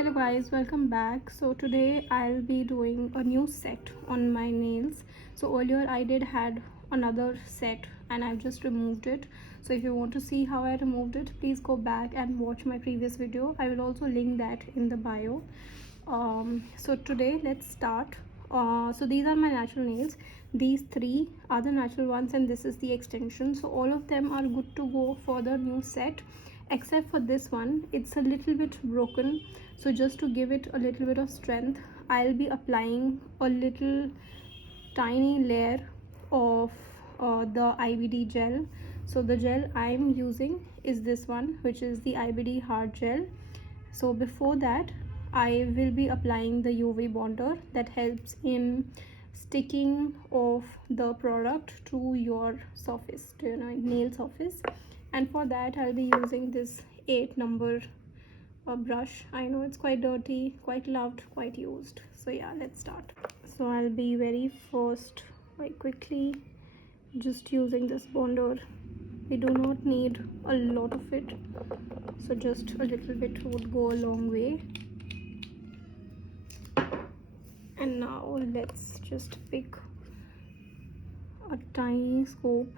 Hello guys, welcome back. So today I'll be doing a new set on my nails. So earlier I had another set and I've just removed it. So if you want to see how I removed it, please go back and watch my previous video. I will also link that in the bio. So today let's start. So these are my natural nails. These three are the natural ones and this is the extension. So all of them are good to go for the new set, except for this one. It's a little bit broken, so just to give it a little bit of strength, I'll be applying a little tiny layer of the IBD gel. So the gel I'm using is this one, which is the IBD hard gel. So before that, I will be applying the UV bonder that helps in sticking of the product to your surface, to your nail surface. And for that I'll be using this 8 number brush. I know it's quite dirty, quite loved, quite used. So yeah, let's start. So I'll be very first, very quickly, just using this bonder. We do not need a lot of it, so just a little bit would go a long way. And now let's just pick a tiny scope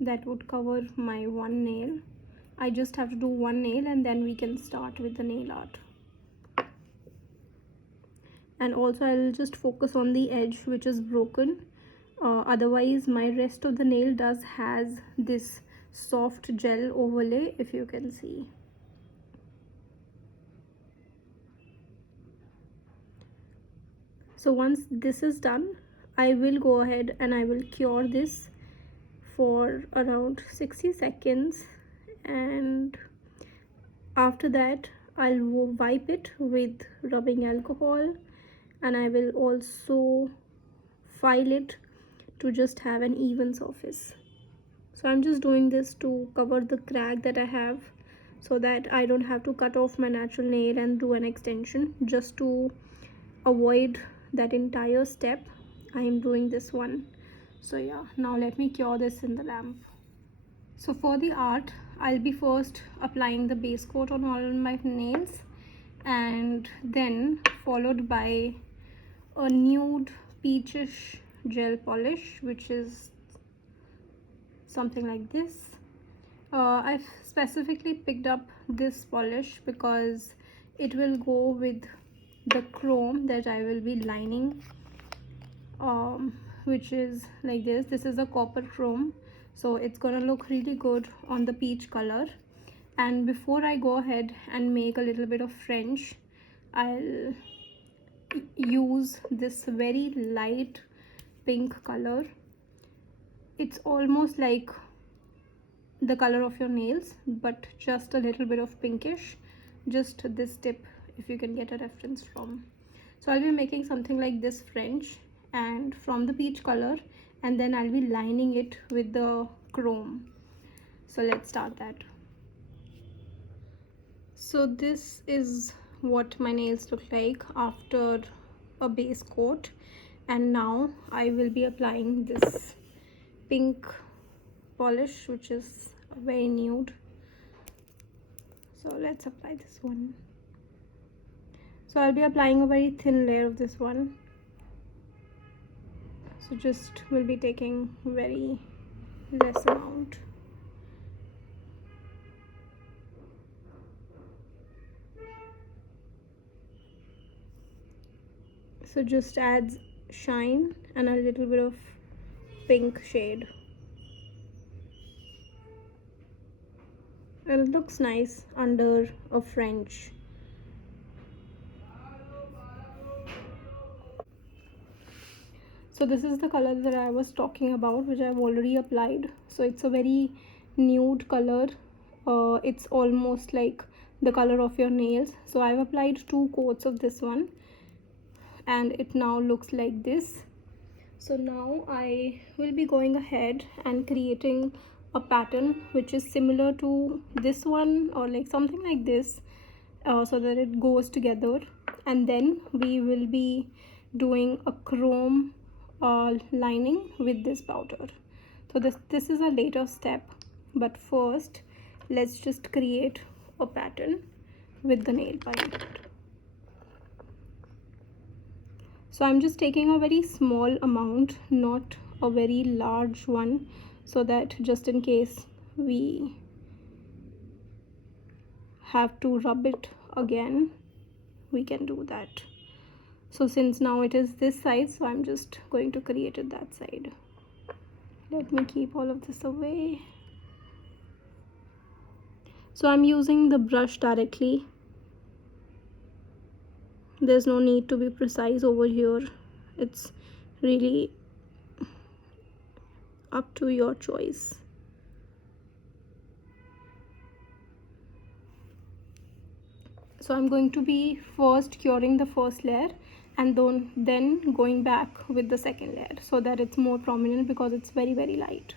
that would cover my one nail. I just have to do one nail and then we can start with the nail art. And also I'll just focus on the edge which is broken. Otherwise my rest of the nail has this soft gel overlay, if you can see. So once this is done, I will go ahead and I will cure this for around 60 seconds, and after that I'll wipe it with rubbing alcohol, and I will also file it to just have an even surface. So I'm just doing this to cover the crack that I have, so that I don't have to cut off my natural nail and do an extension. Just to avoid that entire step, I am doing this one. So yeah, now let me cure this in the lamp. So for the art, I'll be first applying the base coat on all my nails, and then followed by a nude peachish gel polish, which is something like this. I've specifically picked up this polish because it will go with the chrome that I will be lining, which is like this. This is a copper chrome, so it's gonna look really good on the peach color. And before I go ahead and make a little bit of French, I'll use this very light pink color. It's almost like the color of your nails, but just a little bit of pinkish, just this tip, if you can get a reference from. So I'll be making something like this French and from the peach color, and then I'll be lining it with the chrome. So let's start that. So this is what my nails look like after a base coat, and now I will be applying this pink polish, which is very nude. So let's apply this one. So I'll be applying a very thin layer of this one, so just will be taking very less amount. So just adds shine and a little bit of pink shade, and it looks nice under a French. So this is the color that I was talking about, which I've already applied. So it's a very nude color. It's almost like the color of your nails. So I've applied 2 coats of this one, and it now looks like this. So now I will be going ahead and creating a pattern which is similar to this one, or like something like this, so that it goes together. And then we will be doing a chrome lining with this powder. So this is a later step, but first let's just create a pattern. with the nail bite. So I'm just taking a very small amount, not a very large one, so that just in case we have to rub it again, we can do that. So since now it is this size, so I'm just going to create it that side. Let me keep all of this away. So I'm using the brush directly. There's no need to be precise over here. It's really up to your choice. So I'm going to be first curing the first layer and then going back with the second layer so that it's more prominent, because it's very light.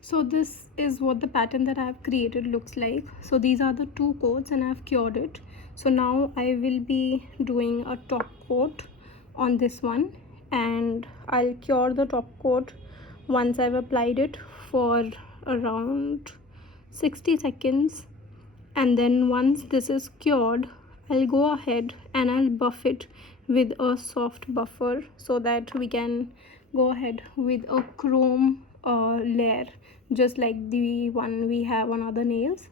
So this is what the pattern that I have created looks like. So these are the two coats and I have cured it. So now I will be doing a top coat on this one, and I'll cure the top coat once I've applied it for around 60 seconds. And then once this is cured, I'll go ahead and I'll buff it with a soft buffer so that we can go ahead with a chrome layer, just like the one we have on other nails.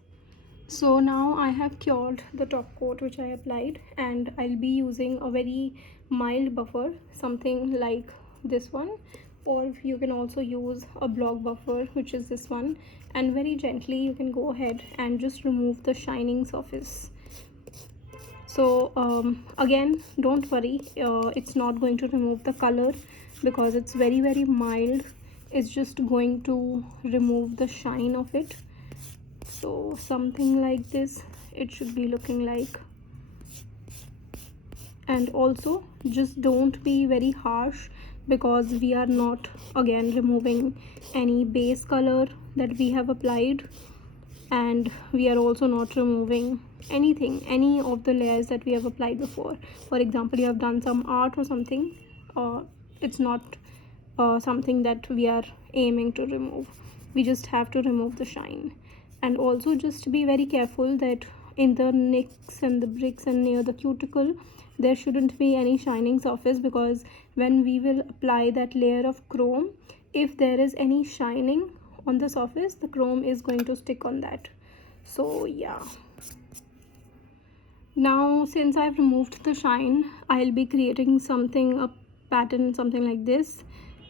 So now I have cured the top coat which I applied, and I'll be using a very mild buffer, something like this one, or you can also use a block buffer, which is this one, and very gently you can go ahead and just remove the shining surface. So again, don't worry, it's not going to remove the color because it's very mild. It's just going to remove the shine of it. So something like this it should be looking like. And also just don't be very harsh, because we are not again removing any base color that we have applied, and we are also not removing any of the layers that we have applied before. For example, you have done some art or something, it's not something that we are aiming to remove. We just have to remove the shine. And also just be very careful that in the nicks and the bricks and near the cuticle there shouldn't be any shining surface, because when we will apply that layer of chrome, if there is any shining on the surface, the chrome is going to stick on that. So yeah, now since I've removed the shine, I'll be creating a pattern something like this.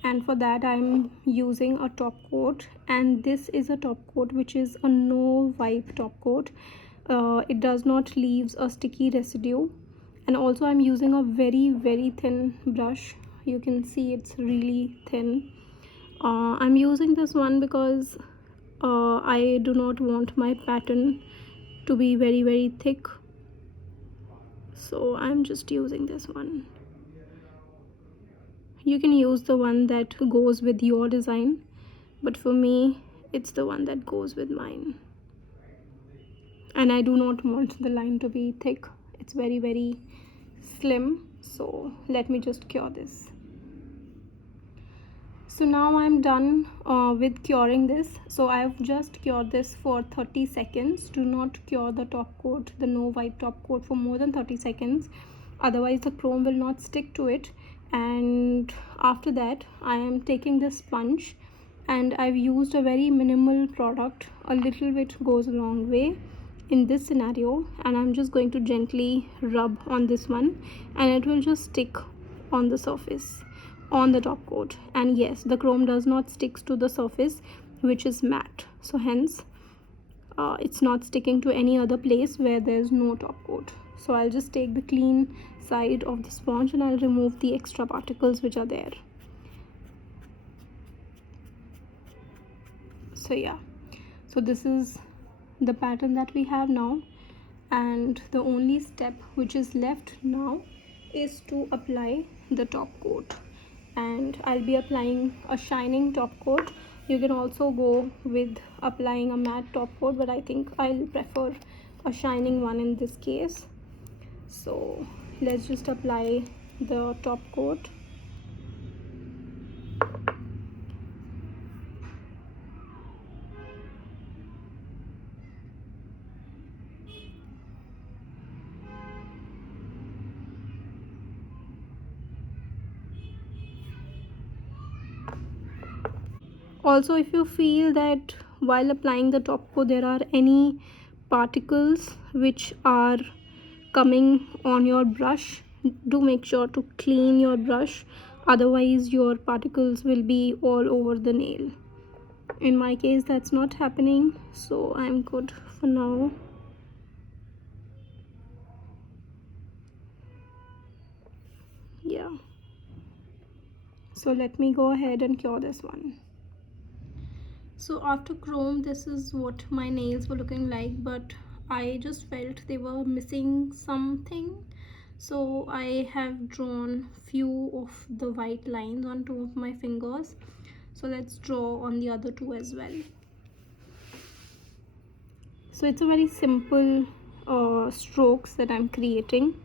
And for that I'm using a top coat, and this is a top coat which is a no wipe top coat. It does not leaves a sticky residue. And also I'm using a very thin brush. You can see it's really thin. I'm using this one because I do not want my pattern to be very thick, so I'm just using this one. You can use the one that goes with your design, but for me it's the one that goes with mine. And I do not want the line to be thick, it's very slim. So let me just cure this. So now I'm done with curing this. So I've just cured this for 30 seconds. Do not cure the top coat, the no wipe top coat, for more than 30 seconds, otherwise the chrome will not stick to it. And after that I am taking this sponge, and I've used a very minimal product. A little bit goes a long way in this scenario, and I'm just going to gently rub on this one, and it will just stick on the surface, on the top coat. And yes, the chrome does not stick to the surface which is matte, so hence it's not sticking to any other place where there's no top coat. So I'll just take the clean side of the sponge and I'll remove the extra particles which are there. So yeah, so this is the pattern that we have now, and the only step which is left now is to apply the top coat. And I'll be applying a shining top coat. You can also go with applying a matte top coat, but I think I'll prefer a shining one in this case. So let's just apply the top coat. Also, if you feel that while applying the top coat there are any particles which are coming on your brush, do make sure to clean your brush, otherwise your particles will be all over the nail. In my case that's not happening, so I'm good for now. Yeah, so let me go ahead and cure this one. So after chrome, this is what my nails were looking like, but I just felt they were missing something, so I have drawn few of the white lines on two of my fingers. So let's draw on the other two as well. So it's a very simple strokes that I'm creating.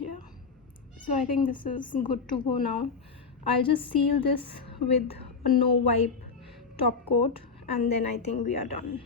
Yeah, so I think this is good to go now. I'll just seal this with a no wipe top coat, and then I think we are done.